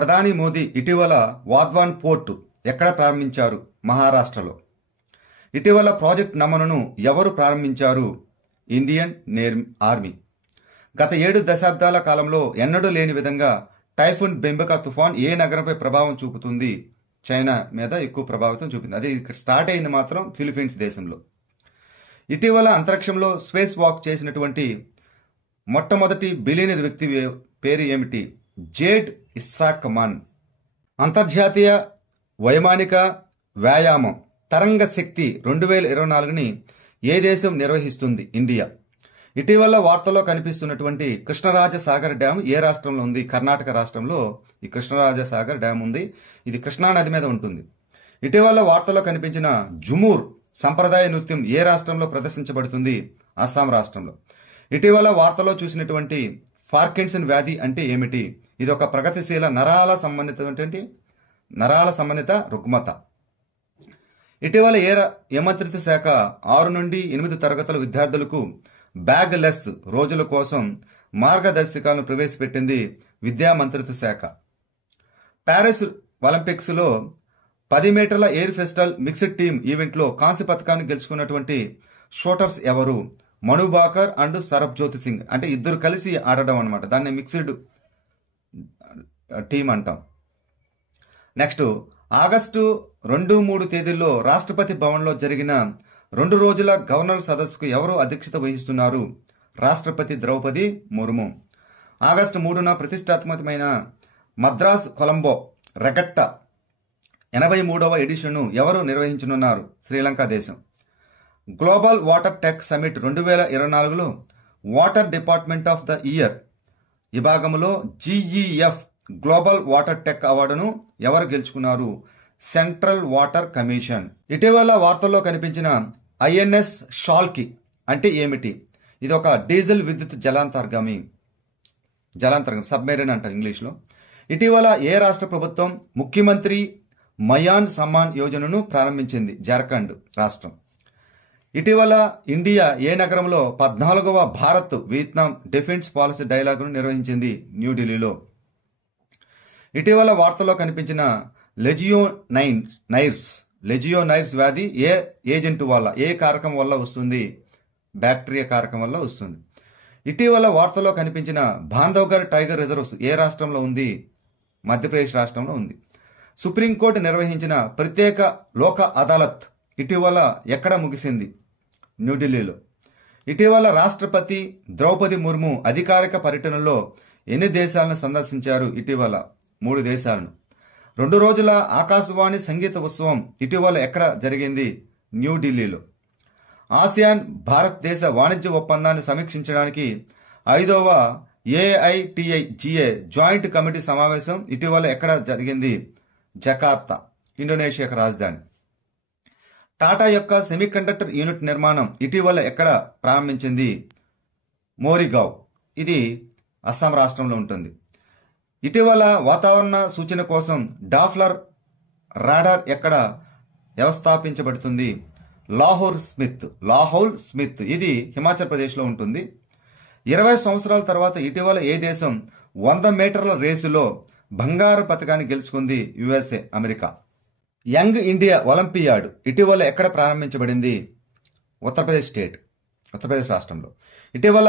ప్రధాని మోదీ ఇటీవల వాధ్వాన్ పోర్టు ఎక్కడ ప్రారంభించారు? మహారాష్ట్రలో. ఇటీవల ప్రాజెక్ట్ నమనను ఎవరు ప్రారంభించారు? Indian army. గత 7 దశాబ్దాల కాలంలో ఎన్నడూ లేని విధంగా టైఫూన్ బెంబికా తుఫాన్ ఏ నగరంపై ప్రభావం చూపుతుంది? చైనా మీద ఎక్కువ ప్రభావితం చూపింది. అది ఇక్కడ స్టార్ట్ అయింది మాత్రం ఫిలిప్పీన్స్ దేశంలో. ఇటీవల అంతరిక్షంలో స్పేస్ వాక్ చేసినటువంటి మొట్టమొదటి బిలియనర్ వ్యక్తి పేరు ఏమిటి? జేడ్ ఇస్సాక్ మన్. అంతర్జాతీయ వైమానిక వ్యాయామం తరంగ శక్తి 2024ని ఏ దేశం నిర్వహిస్తుంది? ఇండియా. ఇటీవల వార్తల్లో కనిపిస్తున్నటువంటి కృష్ణరాజసాగర్ డ్యామ్ ఏ రాష్ట్రంలో ఉంది? కర్ణాటక రాష్ట్రంలో ఈ కృష్ణరాజసాగర్ డ్యామ్ ఉంది. ఇది కృష్ణా నది మీద ఉంటుంది. ఇటీవల వార్తల్లో కనిపించిన ఝుమూర్ సంప్రదాయ నృత్యం ఏ రాష్ట్రంలో ప్రదర్శించబడుతుంది? అస్సాం రాష్ట్రంలో. ఇటీవల వార్తలో చూసినటువంటి పార్కిన్సన్ వ్యాధి అంటే ఏమిటి? ఇది ఒక ప్రగతిశీల నరాల సంబంధిత రుగ్మత. ఇటీవల ఏ మంత్రిత్వ శాఖ 6 నుండి 8 తరగతుల విద్యార్థులకు బ్యాగ్ లెస్ రోజుల కోసం మార్గదర్శకాలను ప్రవేశపెట్టింది? విద్యా మంత్రిత్వ శాఖ. ప్యారిస్ ఒలింపిక్స్లో 10 మీటర్ల ఎయిర్ పిస్టల్ మిక్స్డ్ టీమ్ ఈవెంట్లో కాంస్య పథకాన్ని గెలుచుకున్నటువంటి షూటర్స్ ఎవరు? మను బాకర్ అండ్ సరబ్జ్యోతి సింగ్. అంటే ఇద్దరు కలిసి ఆడడం అనమాట. దాన్ని మిక్స్డ్ టీం అంటాం. నెక్స్ట్, ఆగస్టు 2-3 తేదీల్లో రాష్ట్రపతి భవన్లో జరిగిన 2 రోజుల గవర్నర్ సదస్సుకు ఎవరు అధ్యక్షత వహిస్తున్నారు? రాష్ట్రపతి ద్రౌపది ముర్ము. ఆగస్టు 3న ప్రతిష్టాత్మకమైన మద్రాస్ కొలంబో రెగట్టా 83వ ఎడిషన్ను ఎవరు నిర్వహించనున్నారు? శ్రీలంక దేశం. గ్లోబల్ వాటర్ టెక్ సమిట్ 2024లో water department of the year విభాగంలో జీఈఎఫ్ గ్లోబల్ వాటర్ టెక్ అవార్డును ఎవరు గెలుచుకున్నారు? Central water commission. ఇటీవల వార్తల్లో కనిపించిన ఐఎన్ఎస్ షాల్కి అంటే ఏమిటి? ఇది ఒక డీజిల్ విద్యుత్ జలాంతర్గామి సబ్మెరీన్ అంటారు ఇంగ్లీష్లో. ఇటీవల ఏ రాష్ట్ర ప్రభుత్వం ముఖ్యమంత్రి మయాన్ సమ్మాన్ యోజనను ప్రారంభించింది? జార్ఖండ్ రాష్ట్రం. ఇటీవల ఇండియా ఏ నగరంలో 14వ భారత్ వియత్నాం డిఫెన్స్ పాలసీ డైలాగును నిర్వహించింది? న్యూఢిల్లీలో. ఇటీవల వార్తల్లో కనిపించిన లెజియోనైర్స్ వ్యాధి ఏ ఏజెంట్ వల్ల, ఏ కారకం వల్ల వస్తుంది? బ్యాక్టీరియా కారకం వల్ల వస్తుంది. ఇటీవల వార్తల్లో కనిపించిన బాంధవ్గర్ టైగర్ రిజర్వ్స్ ఏ రాష్ట్రంలో ఉంది? మధ్యప్రదేశ్ రాష్ట్రంలో ఉంది. సుప్రీంకోర్టు నిర్వహించిన ప్రత్యేక లోక అదాలత్ ఇటీవల ఎక్కడ ముగిసింది? న్యూఢిల్లీలో. ఇటీవల రాష్ట్రపతి ద్రౌపది ముర్ము అధికారిక పర్యటనలో ఎన్ని దేశాలను సందర్శించారు? ఇటీవల 3 దేశాలను. 2 రోజుల ఆకాశవాణి సంగీత ఉత్సవం ఇటీవల ఎక్కడ జరిగింది? న్యూఢిల్లీలో. ఆసియాన్ భారతదేశ వాణిజ్య ఒప్పందాన్ని సమీక్షించడానికి 5వ AITI-GA జాయింట్ కమిటీ సమావేశం ఇటీవల ఎక్కడ జరిగింది? జకార్తా, ఇండోనేషియా రాజధాని. టాటా యొక్క సెమీకండక్టర్ యూనిట్ నిర్మాణం ఇటీవల ఎక్కడ ప్రారంభించింది? మోరిగావ్, ఇది అస్సాం రాష్ట్రంలో ఉంటుంది. ఇటీవల వాతావరణ సూచన కోసం డాప్లర్ రాడార్ ఎక్కడ వ్యవస్థాపించబడుతుంది? లాహౌల్ స్మిత్, ఇది హిమాచల్ ప్రదేశ్లో ఉంటుంది. 20 సంవత్సరాల తర్వాత ఇటీవల ఏ దేశం 100 మీటర్ల రేసులో బంగారు పతకాన్ని గెలుచుకుంది? USA, America. Young India olympiad ఇటీవల ఎక్కడ ప్రారంభించబడింది? ఉత్తరప్రదేశ్ రాష్ట్రంలో. ఇటీవల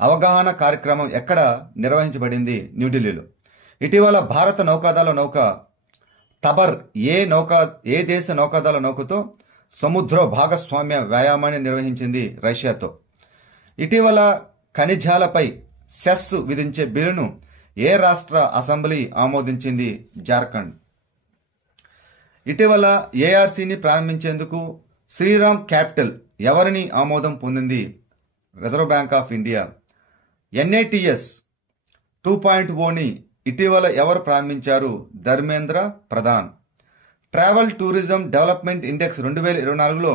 అవగాహన కార్యక్రమం ఎక్కడ నిర్వహించబడింది? న్యూఢిల్లీలో. ఇటీవల భారత నౌకాదళ నౌక తబర్ ఏ దేశ నౌకాదళ నౌకతో సముద్ర భాగస్వామ్య వ్యాయామాన్ని నిర్వహించింది? రష్యాతో. ఇటీవల ఖనిజాలపై సెస్ విధించే బిల్లును ఏ రాష్ట్ర అసెంబ్లీ ఆమోదించింది? జార్ఖండ్. ఇటీవల ఏఆర్సీని ప్రారంభించేందుకు శ్రీరామ్ క్యాపిటల్ ఎవరిని ఆమోదం పొందింది? Reserve bank of India. NATS 2.0ని ఇటీవల ఎవరు ప్రారంభించారు? Dharmendra Pradhan. Travel tourism development index 2024లో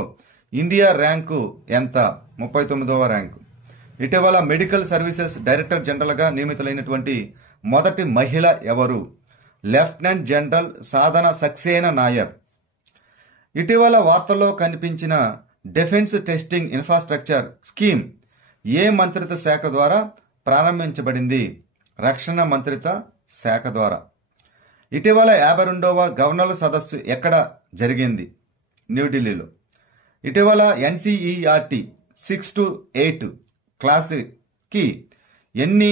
ఇండియా ర్యాంకు ఎంత? 39వ ర్యాంకు. ఇటీవల మెడికల్ సర్వీసెస్ డైరెక్టర్ జనరల్గా నియమితులైనటువంటి మొదటి మహిళ ఎవరు? Lieutenant general Sadhana Saxena Nair. ఇటీవల వార్తల్లో కనిపించిన డిఫెన్స్ టెస్టింగ్ ఇన్ఫ్రాస్ట్రక్చర్ స్కీమ్ ఏ మంత్రిత్వ శాఖ ద్వారా ప్రారంభించబడింది? రక్షణ మంత్రిత్వ శాఖ ద్వారా. ఇటీవల 52వ గవర్నర్ల సదస్సు ఎక్కడ జరిగింది? న్యూఢిల్లీలో. ఇటీవల NCERT 6 to 8 క్లాస్కి ఎన్ని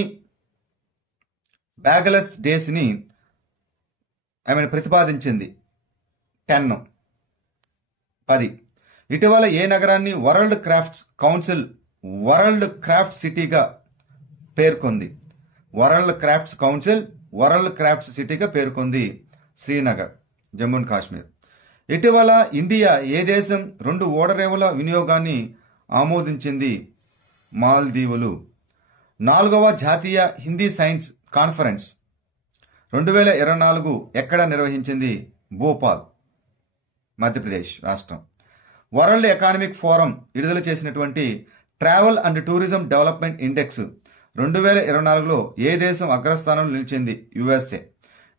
బ్యాగ్లెస్ డేస్ని ప్రతిపాదించింది? 10. ఇటీవల ఏ నగరాన్ని world crafts council world craft సిటీగా పేర్కొంది? World crafts council world crafts సిటీగా పేర్కొంది శ్రీనగర్, జమ్మూ అండ్ కాశ్మీర్. ఇటీవల ఇండియా ఏ దేశం 2 ఓడరేవుల వినియోగాన్ని ఆమోదించింది? మాల్దీవులు. 4వ జాతీయ హిందీ సైన్స్ కాన్ఫరెన్స్ 2024 ఎక్కడ నిర్వహించింది? భోపాల్, మధ్యప్రదేశ్ రాష్ట్రం. వరల్డ్ ఎకనామిక్ ఫోరం విడుదల చేసినటువంటి travel and tourism development index 2024లో ఏ దేశం అగ్రస్థానంలో నిలిచింది? USA.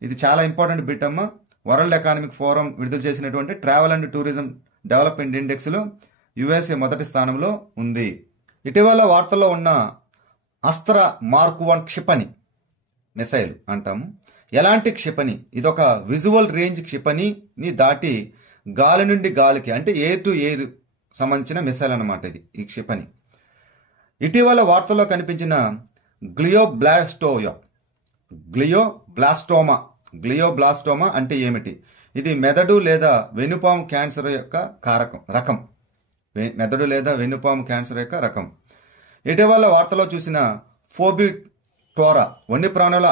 ఇది చాలా ఇంపార్టెంట్ బిట్ అమ్మ. వరల్డ్ ఎకనామిక్ ఫోరం విడుదల చేసినటువంటి ట్రావెల్ అండ్ టూరిజం డెవలప్మెంట్ ఇండెక్స్లో USA మొదటి స్థానంలో ఉంది. ఇటీవల వార్తల్లో ఉన్న అస్త్ర మార్క్ 1 క్షిపణి మిసైల్ అంటాము. ఎలాంటి క్షిపణి? ఇదొక విజువల్ రేంజ్ క్షిపణిని దాటి గాలి నుండి గాలికి అంటే ఎయిర్ టు ఎయిర్ సంబంధించిన మిసైల్ అన్నమాట ఇది, ఈ క్షిపణి. ఇటీవల వార్తల్లో కనిపించిన గ్లియోబ్లాస్టోమా అంటే ఏమిటి? ఇది మెదడు లేదా వెన్నుపాము క్యాన్సర్ యొక్క రకం. మెదడు లేదా వెన్నుపాము క్యాన్సర్ యొక్క రకం. ఇటీవల వార్తలో చూసిన ఫోబిటోరా వన్యప్రాణుల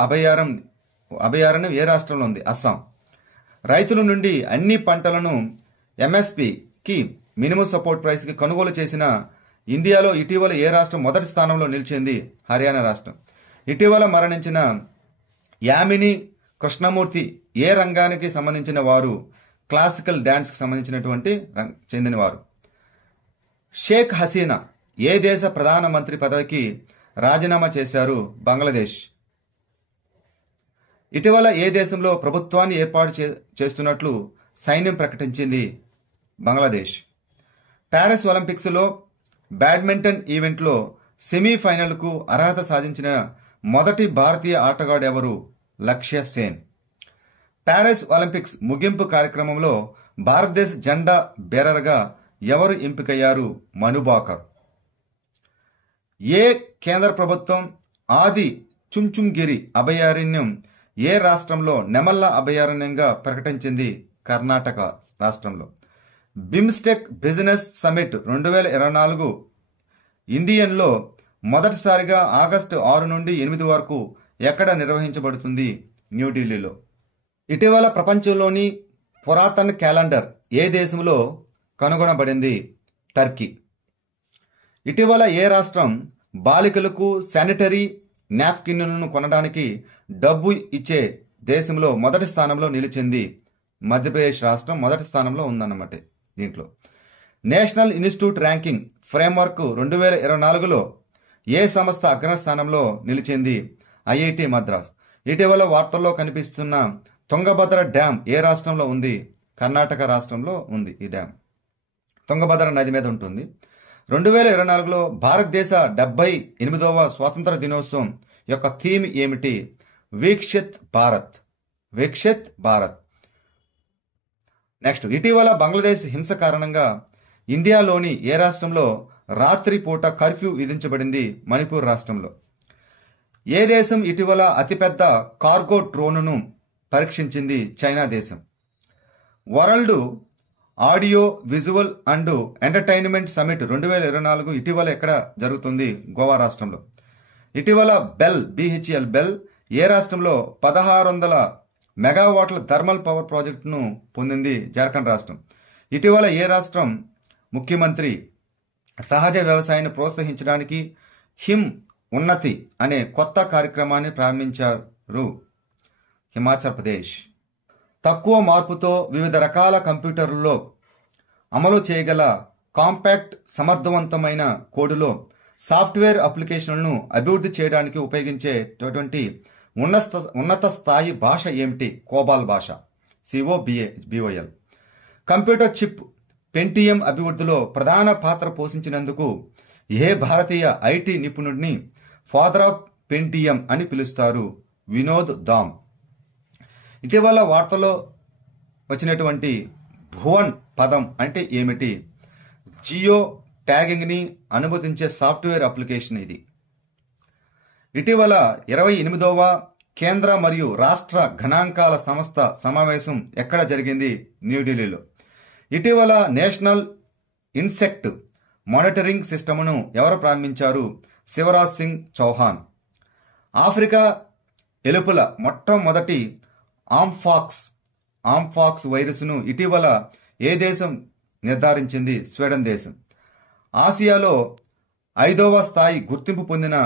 అభయారణ్యం ఏ రాష్ట్రంలో ఉంది? అస్సాం. రైతుల నుండి అన్ని పంటలను MSPకి మినిమం సపోర్ట్ ప్రైస్కి కొనుగోలు చేసిన ఇండియాలో ఇటీవల ఏ రాష్ట్రం మొదటి స్థానంలో నిలిచింది? హర్యానా రాష్ట్రం. ఇటీవల మరణించిన యామిని కృష్ణమూర్తి ఏ రంగానికి సంబంధించిన వారు? క్లాసికల్ డ్యాన్స్కి సంబంధించినటువంటి చెందినవారు. షేక్ హసీనా ఏ దేశ ప్రధానమంత్రి పదవికి రాజీనామా చేశారు? బంగ్లాదేశ్. ఇటీవల ఏ దేశంలో ప్రభుత్వాన్ని ఏర్పాటు చేస్తున్నట్లు సైన్యం ప్రకటించింది? బంగ్లాదేశ్. ప్యారిస్ ఒలింపిక్స్లో బ్యాడ్మింటన్ ఈవెంట్లో సెమీఫైనల్కు అర్హత సాధించిన మొదటి భారతీయ ఆటగాడు ఎవరు? లక్ష్య సేన్. ప్యారిస్ ఒలింపిక్స్ ముగింపు కార్యక్రమంలో భారతదేశ జెండా బేరర్గా ఎవరు ఎంపికయ్యారు? మనుబాకర్. ఏ కేంద్ర ప్రభుత్వం ఆది చుంచుంగిరి అభయారణ్యం ఏ రాష్ట్రంలో నెమళ్ల అభయారణ్యంగా ప్రకటించింది? కర్ణాటక రాష్ట్రంలో. బిమ్స్టెక్ బిజినెస్ సమిట్ 2024 ఇండియన్లో మొదటిసారిగా ఆగస్టు 6 నుండి 8 వరకు ఎక్కడ నిర్వహించబడుతుంది? న్యూఢిల్లీలో. ఇటీవల ప్రపంచంలోని పురాతన క్యాలెండర్ ఏ దేశంలో కనుగొనబడింది? టర్కీ. ఇటీవల ఏ రాష్ట్రం బాలికలకు శానిటరీ నాప్కిన్లను కొనడానికి డబ్బు ఇచ్చే దేశంలో మొదటి స్థానంలో నిలిచింది? మధ్యప్రదేశ్ రాష్ట్రం మొదటి స్థానంలో ఉందన్నమాట. దీంట్లో నేషనల్ ఇన్స్టిట్యూట్ ర్యాంకింగ్ ఫ్రేమ్వర్క్ 2024లో ఏ సంస్థ అగ్రస్థానంలో నిలిచింది? IIT మద్రాస్. ఇటీవల వార్తల్లో కనిపిస్తున్న తుంగభద్ర డ్యామ్ ఏ రాష్ట్రంలో ఉంది? కర్ణాటక రాష్ట్రంలో ఉంది. ఈ డ్యామ్ తుంగభద్ర నది మీద ఉంటుంది. 2024లో భారతదేశ 78వ స్వాతంత్ర దినోత్సవం యొక్క థీమ్ ఏమిటి? వికసిత్ భారత్. నెక్స్ట్, ఇటీవల బంగ్లాదేశ్ హింస కారణంగా ఇండియాలోని ఏ రాష్ట్రంలో రాత్రిపూట కర్ఫ్యూ విధించబడింది? మణిపూర్ రాష్ట్రంలో. ఏ దేశం ఇటీవల అతిపెద్ద కార్గో డ్రోన్ను పరీక్షించింది? చైనా దేశం. World audio visual and entertainment summit 2024 ఇటీవల ఎక్కడ జరుగుతుంది? గోవా రాష్ట్రంలో. ఇటీవల BHEL ఏ రాష్ట్రంలో 1600 మెగావాట్ల థర్మల్ పవర్ ప్రాజెక్టును పొందింది? జార్ఖండ్ రాష్ట్రం. ఇటీవల ఏ రాష్ట్రం ముఖ్యమంత్రి సహజ వ్యవసాయాన్ని ప్రోత్సహించడానికి హిమ్ ఉన్నతి అనే కొత్త కార్యక్రమాన్ని ప్రారంభించారు? హిమాచల్ ప్రదేశ్. తక్కువ మార్పుతో వివిధ రకాల కంప్యూటర్లలో అమలు చేయగల కాంపాక్ట్ సమర్థవంతమైన కోడ్లో సాఫ్ట్వేర్ అప్లికేషన్లను అభివృద్ధి చేయడానికి ఉపయోగించేటటువంటి ఉన్నత స్థాయి భాష ఏమిటి? కోబాల్ భాష. COBOL. కంప్యూటర్ చిప్ పెంటియం అభివృద్ధిలో ప్రధాన పాత్ర పోషించినందుకు ఏ భారతీయ IT నిపుణుడిని ఫాదర్ ఆఫ్ పెంటియం అని పిలుస్తారు? వినోద్ దామ్. ఇటీవల వార్తలో వచ్చినటువంటి భువన్ పదం అంటే ఏమిటి? జియో ట్యాగింగ్ని అనుమతించే సాఫ్ట్వేర్ అప్లికేషన్ ఇది. ఇటీవల 28వ కేంద్ర మరియు రాష్ట్ర గణాంకాల సంస్థ సమావేశం ఎక్కడ జరిగింది? న్యూఢిల్లీలో. ఇటీవల నేషనల్ ఇన్సెక్ట్ మానిటరింగ్ సిస్టమ్ను ఎవరు ప్రారంభించారు? శివరాజ్ సింగ్ చౌహాన్. ఆఫ్రికా ఎలుకల మొట్టమొదటి ఆంఫాక్స్ వైరస్ను ఇటీవల ఏ దేశం నిర్ధారించింది? స్వీడన్ దేశం. ఆసియాలో 5వ స్థాయి గుర్తింపు పొందిన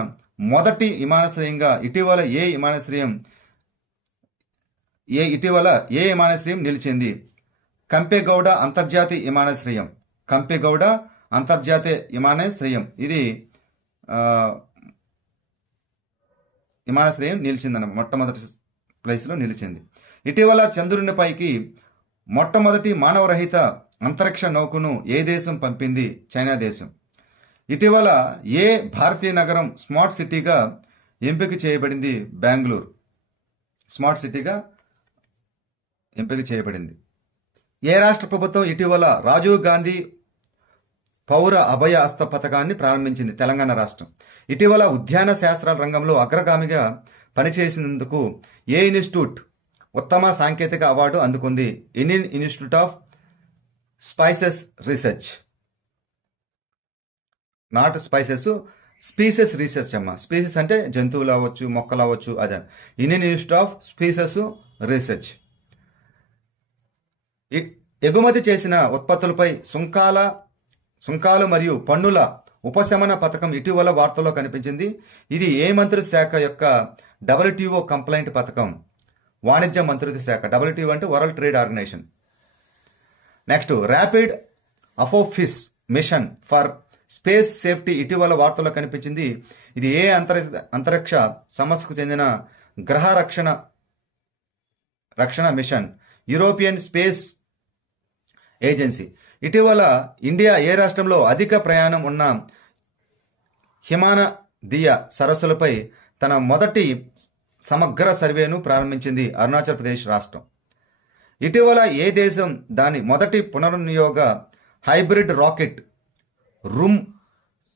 మొదటి విమానాశ్రయంగా ఇటీవల ఏ విమానాశ్రయం నిలిచింది? కంపెగౌడ అంతర్జాతీయ విమానాశ్రయం. కంపెగౌడ అంతర్జాతీయ విమానాశ్రయం ఇది విమానాశ్రయం నిలిచిందన్న మొట్టమొదటి ప్లేస్లో నిలిచింది. ఇటీవల చంద్రునిపైకి మొట్టమొదటి మానవరహిత అంతరిక్ష నౌకను ఏ దేశం పంపింది? చైనా దేశం. ఇటీవల ఏ భారతీయ నగరం స్మార్ట్ సిటీగా ఎంపిక చేయబడింది? బెంగళూరు స్మార్ట్ సిటీగా ఎంపిక చేయబడింది. ఏ రాష్ట్ర ప్రభుత్వం ఇటీవల రాజీవ్ గాంధీ పౌర అభయ హస్త పథకాన్ని ప్రారంభించింది? తెలంగాణ రాష్ట్రం. ఇటీవల ఉద్యాన శాస్త్రాల రంగంలో అగ్రగామిగా పనిచేసినందుకు ఏ ఇన్స్టిట్యూట్ ఉత్తమ సాంకేతిక అవార్డు అందుకుంది? Indian institute of spices research. Not spices, species research అమ్మా. స్పీసెస్ అంటే జంతువులు అవ్వచ్చు, మొక్కలు అవ్వచ్చు, అదే. Indian institute of species research. ఎగుమతి చేసిన ఉత్పత్తులపై సుంకాలు మరియు పన్నుల ఉపశమన పథకం ఇటీవల వార్తల్లో కనిపించింది. ఇది ఏ మంత్రిత్వ శాఖ యొక్క WTO కంప్లైంట్ పథకం? వాణిజ్య మంత్రిత్వ శాఖ. WTO అంటే world trade organization. Next, rapid Apophis mission for space safety ఇటీవల వార్తల్లో కనిపించింది. ఇది ఏ అంతరిక్ష సంస్థకు చెందిన గ్రహ రక్షణ మిషన్? European space agency. ఇటీవల ఇండియా ఏ రాష్ట్రంలో అధిక ప్రయాణం ఉన్న హిమానదీయ సరస్సులపై తన మొదటి సమగ్ర సర్వేను ప్రారంభించింది? అరుణాచల్ ప్రదేశ్ రాష్ట్రం. ఇటీవల ఏ దేశం దాని మొదటి పునర్వినియోగ హైబ్రిడ్ రాకెట్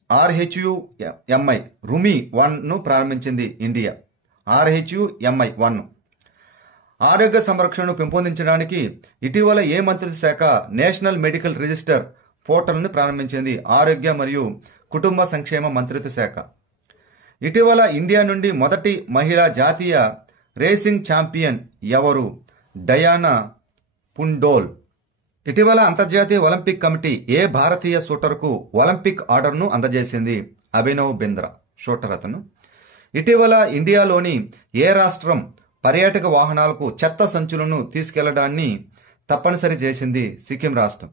RHUMI-1ను ప్రారంభించింది? ఇండియా. RHUMI-1. ఆరోగ్య సంరక్షణను పెంపొందించడానికి ఇటీవల ఏ మంత్రిత్వ శాఖ నేషనల్ మెడికల్ రిజిస్టర్ పోర్టల్ను ప్రారంభించింది? ఆరోగ్య మరియు కుటుంబ సంక్షేమ మంత్రిత్వ శాఖ. ఇటీవల ఇండియా నుండి మొదటి మహిళా జాతీయ రేసింగ్ ఛాంపియన్ ఎవరు? డయానా పుండోల్. ఇటీవల అంతర్జాతీయ ఒలింపిక్ కమిటీ ఏ భారతీయ షూటర్కు ఒలింపిక్ ఆర్డర్ను అందజేసింది? అభినవ్ బింద్రా షూటర్ అతను. ఇటీవల ఇండియాలోని ఏ రాష్ట్రం పర్యాటక వాహనాలకు చెత్త సంచులను తీసుకెళ్లడాన్ని తప్పనిసరి చేసింది? సిక్కిం రాష్ట్రం.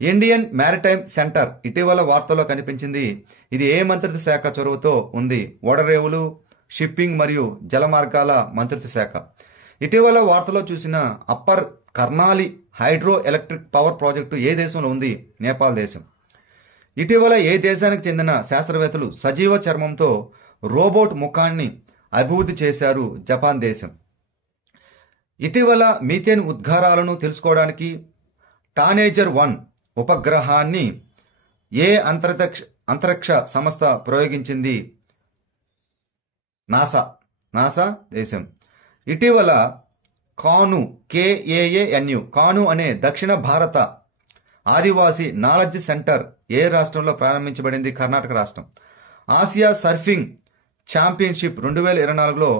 ఇండియన్ మ్యారిటైమ్ సెంటర్ ఇటీవల వార్తల్లో కనిపించింది. ఇది ఏ మంత్రిత్వ శాఖ చొరవతో ఉంది? ఓడరేవులు, షిప్పింగ్ మరియు జలమార్గాల మంత్రిత్వ శాఖ. ఇటీవల వార్తలో చూసిన upper Karnali hydro electric power project ఏ దేశంలో ఉంది? నేపాల్ దేశం. ఇటీవల ఏ దేశానికి చెందిన శాస్త్రవేత్తలు సజీవ చర్మంతో రోబోట్ ముఖాన్ని అభివృద్ధి చేశారు? జపాన్ దేశం. ఇటీవల మీథేన్ ఉద్గారాలను తెలుసుకోవడానికి టానేజర్-1 ఉపగ్రహాన్ని ఏ అంతరిక్ష సంస్థ ప్రయోగించింది? నాసా దేశం. ఇటీవల KAANU కాను అనే దక్షిణ భారత ఆదివాసీ నాలెడ్జ్ సెంటర్ ఏ రాష్ట్రంలో ప్రారంభించబడింది? కర్ణాటక రాష్ట్రం. ఆసియా సర్ఫింగ్ ఛాంపియన్షిప్ 2024లో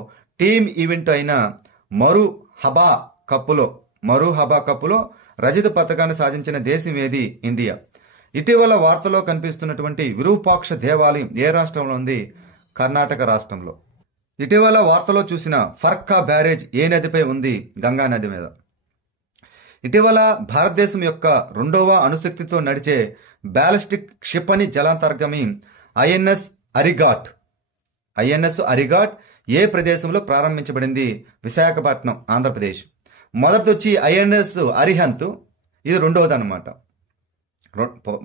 టీమ్ ఈవెంట్ అయిన మరుహబా కప్పులో రజత పథకాన్ని సాధించిన దేశం ఏది? ఇండియా. ఇటీవల వార్తలో కనిపిస్తున్నటువంటి విరూపాక్ష దేవాలయం ఏ రాష్ట్రంలో ఉంది? కర్ణాటక రాష్ట్రంలో. ఇటీవల వార్తలో చూసిన ఫర్కా బ్యారేజ్ ఏ నదిపై ఉంది? గంగా నది మీద. ఇటీవల భారతదేశం యొక్క 2వ అణుశక్తితో నడిచే బ్యాలిస్టిక్ క్షిపణి జలాంతర్గామి INS అరిగాట్ ఏ ప్రదేశంలో ప్రారంభించబడింది? విశాఖపట్నం, ఆంధ్రప్రదేశ్. మొదటిది వచ్చి INS అరిహంత్, ఇది రెండవది అనమాట.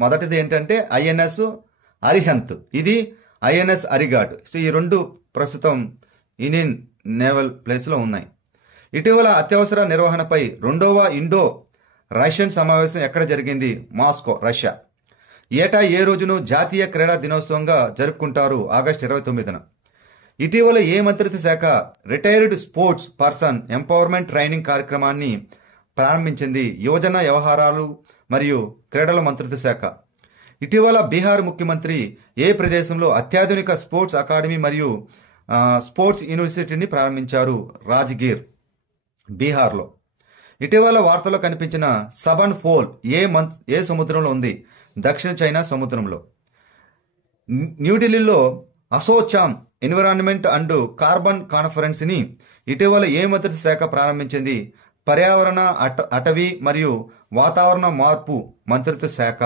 మొదటిది ఏంటంటే INS అరిహంత్, ఇది INS అరిగాట్. సో ఈ రెండు ప్రస్తుతం ఇండియన్ నేవల్ ప్లేస్లో ఉన్నాయి. ఇటీవల అత్యవసర నిర్వహణపై 2వ ఇండో రష్యన్ సమావేశం ఎక్కడ జరిగింది? Moscow, Russia. ఏటా ఏ రోజును జాతీయ క్రీడా దినోత్సవంగా జరుపుకుంటారు? ఆగస్టు 29న. ఇటీవల ఏ మంత్రిత్వ శాఖ retired sports person empowerment training కార్యక్రమాన్ని ప్రారంభించింది? యువజన వ్యవహారాలు మరియు క్రీడల మంత్రిత్వ శాఖ. ఇటీవల బీహార్ ముఖ్యమంత్రి ఏ ప్రదేశంలో అత్యాధునిక స్పోర్ట్స్ అకాడమీ మరియు స్పోర్ట్స్ యూనివర్సిటీని ప్రారంభించారు? రాజ్గిర్, బీహార్లో. ఇటీవల వార్తల్లో కనిపించిన సబన్ ఫోల్ ఏ సముద్రంలో ఉంది? దక్షిణ చైనా సముద్రంలో. న్యూఢిల్లీలో అసోచామ్ ఎన్విరాన్మెంట్ అండ్ కార్బన్ కాన్ఫరెన్స్ని ఇటీవల ఏ మంత్రిత్వ శాఖ ప్రారంభించింది? పర్యావరణ, అటవీ మరియు వాతావరణ మార్పు మంత్రిత్వ శాఖ.